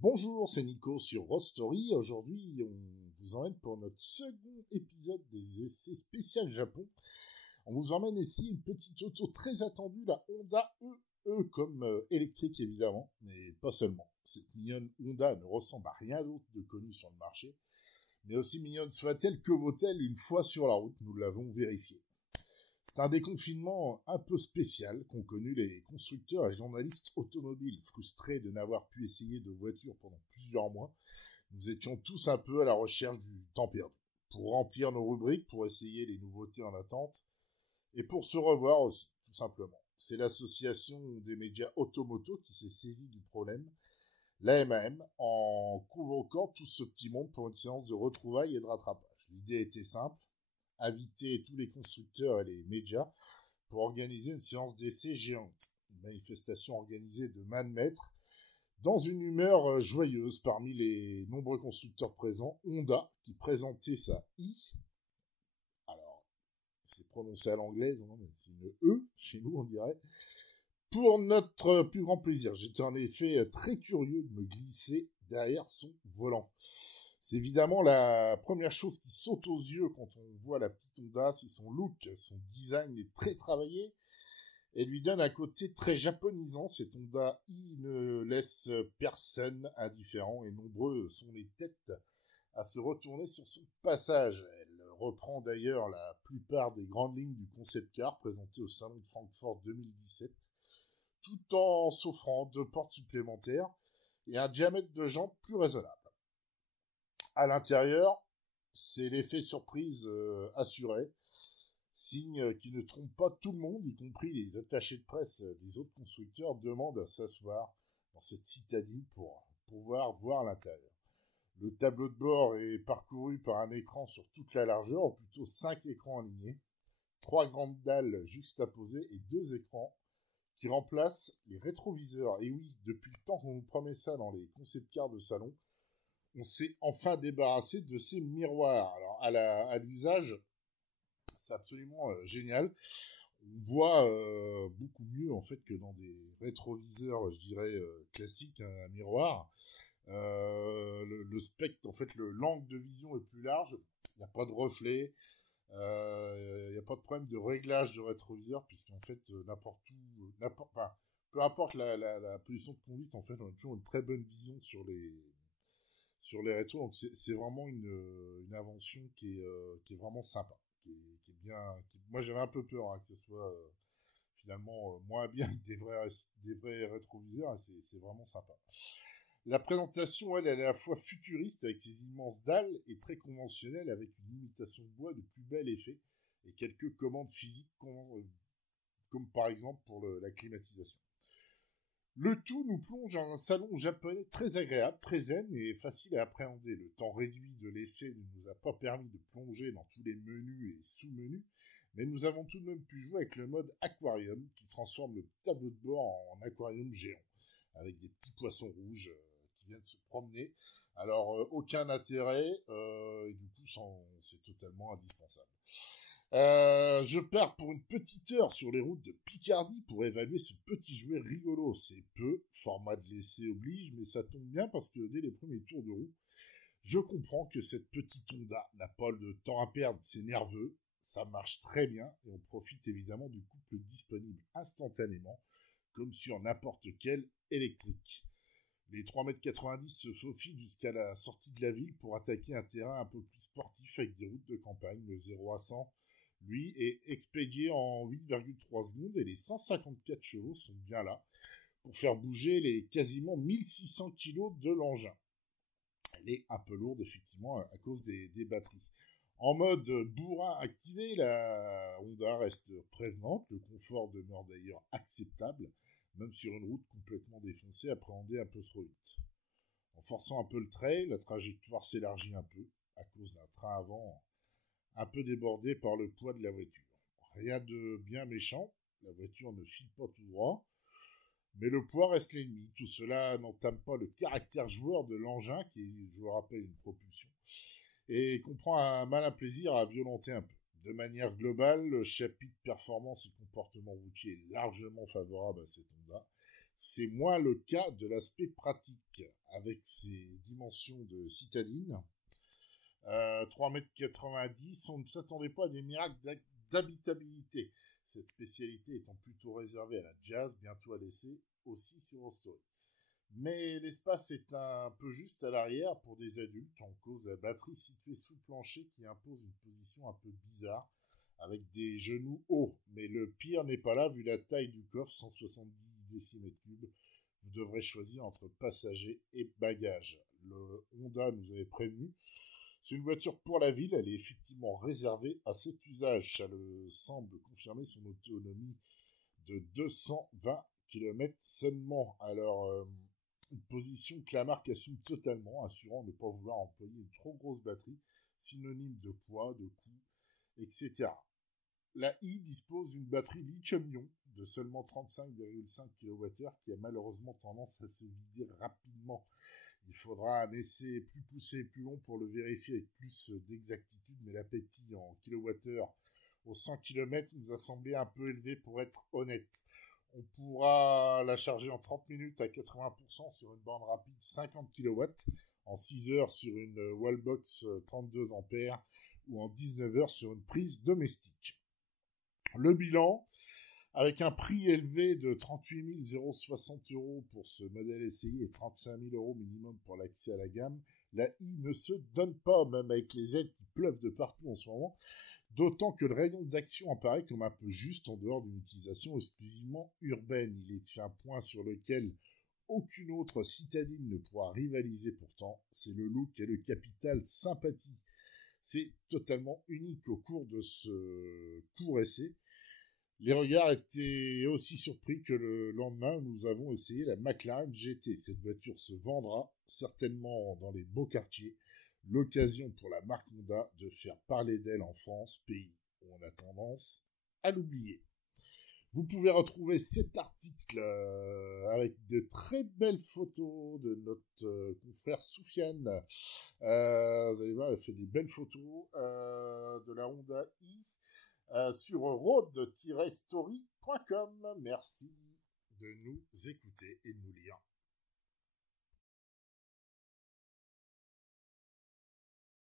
Bonjour, c'est Nico sur Road Story. Aujourd'hui, on vous emmène pour notre second épisode des essais spécial Japon. On vous emmène ici une petite auto très attendue, la Honda EE, comme électrique évidemment, mais pas seulement. Cette mignonne Honda ne ressemble à rien d'autre de connu sur le marché. Mais aussi mignonne soit-elle, que vaut-elle une fois sur la route? Nous l'avons vérifié. C'est un déconfinement un peu spécial qu'ont connu les constructeurs et journalistes automobiles, frustrés de n'avoir pu essayer de voitures pendant plusieurs mois. Nous étions tous un peu à la recherche du temps perdu, pour remplir nos rubriques, pour essayer les nouveautés en attente, et pour se revoir aussi, tout simplement. C'est l'association des médias automoto qui s'est saisie du problème, l'AMAM, en convoquant tout ce petit monde pour une séance de retrouvailles et de rattrapage. L'idée était simple: inviter tous les constructeurs et les médias pour organiser une séance d'essai géante. Une manifestation organisée de main de maître, dans une humeur joyeuse parmi les nombreux constructeurs présents. Honda, qui présentait sa I, alors c'est prononcé à l'anglaise, hein, mais c'est une E, chez nous on dirait, pour notre plus grand plaisir. J'étais en effet très curieux de me glisser derrière son volant. C'est évidemment la première chose qui saute aux yeux quand on voit la petite Honda, c'est son look. Son design est très travaillé et lui donne un côté très japonisant. Cette Honda i ne laisse personne indifférent et nombreux sont les têtes à se retourner sur son passage. Elle reprend d'ailleurs la plupart des grandes lignes du concept car présenté au salon de Francfort 2017, tout en s'offrant deux portes supplémentaires et un diamètre de jambes plus raisonnable. À l'intérieur, c'est l'effet surprise assuré, signe qui ne trompe pas tout le monde, y compris les attachés de presse des autres constructeurs demandent à s'asseoir dans cette citadine pour pouvoir voir l'intérieur. Le tableau de bord est parcouru par un écran sur toute la largeur, ou plutôt 5 écrans alignés, 3 grandes dalles juxtaposées et 2 écrans qui remplacent les rétroviseurs. Et oui, depuis le temps qu'on nous promet ça dans les concept cars de salon, on s'est enfin débarrassé de ces miroirs. Alors à l'usage, c'est absolument génial. On voit beaucoup mieux en fait que dans des rétroviseurs, je dirais classiques, hein, à miroir. Le spectre, en fait, l'angle de vision est plus large. Il n'y a pas de reflet. Il n'y a pas de problème de réglage de rétroviseur puisqu'en fait n'importe où, enfin, peu importe la position de conduite, en fait, on a toujours une très bonne vision sur les rétros. Donc c'est vraiment une invention qui est vraiment sympa, qui est bien. Moi j'avais un peu peur, hein, que ce soit finalement moins bien que des vrais rétroviseurs, et c'est vraiment sympa. La présentation, elle est à la fois futuriste avec ses immenses dalles et très conventionnelle avec une imitation de bois de plus bel effet et quelques commandes physiques comme par exemple pour la climatisation. Le tout nous plonge dans un salon japonais très agréable, très zen et facile à appréhender. Le temps réduit de l'essai ne nous a pas permis de plonger dans tous les menus et sous-menus, mais nous avons tout de même pu jouer avec le mode aquarium qui transforme le tableau de bord en aquarium géant, avec des petits poissons rouges qui viennent se promener. Alors, aucun intérêt, et du coup, c'est totalement indispensable. Je pars pour une petite heure sur les routes de Picardie pour évaluer ce petit jouet rigolo. C'est peu, format de l'essai oblige, mais ça tombe bien parce que dès les premiers tours de roue, je comprends que cette petite Honda n'a pas de temps à perdre, c'est nerveux, ça marche très bien et on profite évidemment du couple disponible instantanément, comme sur n'importe quel électrique. Les 3,90 m se faufilent jusqu'à la sortie de la ville pour attaquer un terrain un peu plus sportif avec des routes de campagne. Le 0 à 100, lui, est expédié en 8,3 secondes et les 154 chevaux sont bien là pour faire bouger les quasiment 1600 kilos de l'engin. Elle est un peu lourde, effectivement, à cause des batteries. En mode bourrin activé, la Honda reste prévenante. Le confort demeure d'ailleurs acceptable, même sur une route complètement défoncée, appréhendée un peu trop vite. En forçant un peu le trait, la trajectoire s'élargit un peu, à cause d'un train avant un peu débordé par le poids de la voiture. Rien de bien méchant, la voiture ne file pas tout droit, mais le poids reste l'ennemi. Tout cela n'entame pas le caractère joueur de l'engin, qui est, je vous rappelle, une propulsion, et comprend un malin plaisir à violenter un peu. De manière globale, le chapitre performance et comportement routier est largement favorable à cette Honda, C'est moins le cas de l'aspect pratique, avec ses dimensions de citadine. 3,90 m, on ne s'attendait pas à des miracles d'habitabilité. Cette spécialité étant plutôt réservée à la jazz, bientôt à l'essai aussi sur Rostory. Mais l'espace est un peu juste à l'arrière pour des adultes, en cause de la batterie située sous le plancher qui impose une position un peu bizarre, avec des genoux hauts. Mais le pire n'est pas là, vu la taille du coffre, 170 décimètres cubes. Vous devrez choisir entre passagers et bagages. Le Honda nous avait prévenu. C'est une voiture pour la ville, elle est effectivement réservée à cet usage. Ça semble confirmer son autonomie de 220 km seulement. Alors, une position que la marque assume totalement, assurant ne pas vouloir employer une trop grosse batterie, synonyme de poids, de coût, etc. La i dispose d'une batterie lithium-ion de seulement 35,5 kWh qui a malheureusement tendance à se vider rapidement. Il faudra un essai plus poussé et plus long pour le vérifier avec plus d'exactitude, mais l'appétit en kWh aux 100 km nous a semblé un peu élevé pour être honnête. On pourra la charger en 30 minutes à 80% sur une borne rapide 50 kW, en 6 heures sur une wallbox 32 ampères ou en 19 heures sur une prise domestique. Le bilan, avec un prix élevé de 38 060 € pour ce modèle essayé et 35 000 € minimum pour l'accès à la gamme, la i ne se donne pas, même avec les aides qui pleuvent de partout en ce moment, d'autant que le rayon d'action apparaît comme un peu juste en dehors d'une utilisation exclusivement urbaine. Il est un point sur lequel aucune autre citadine ne pourra rivaliser pourtant, c'est le look et le capital sympathie. C'est totalement unique au cours de ce court essai. Les regards étaient aussi surpris que le lendemain, nous avons essayé la McLaren GT. Cette voiture se vendra certainement dans les beaux quartiers. L'occasion pour la marque Honda de faire parler d'elle en France, pays où on a tendance à l'oublier. Vous pouvez retrouver cet article avec de très belles photos de notre confrère Soufiane. Vous allez voir, elle fait des belles photos de la Honda i sur road-story.com. Merci de nous écouter et de nous lire.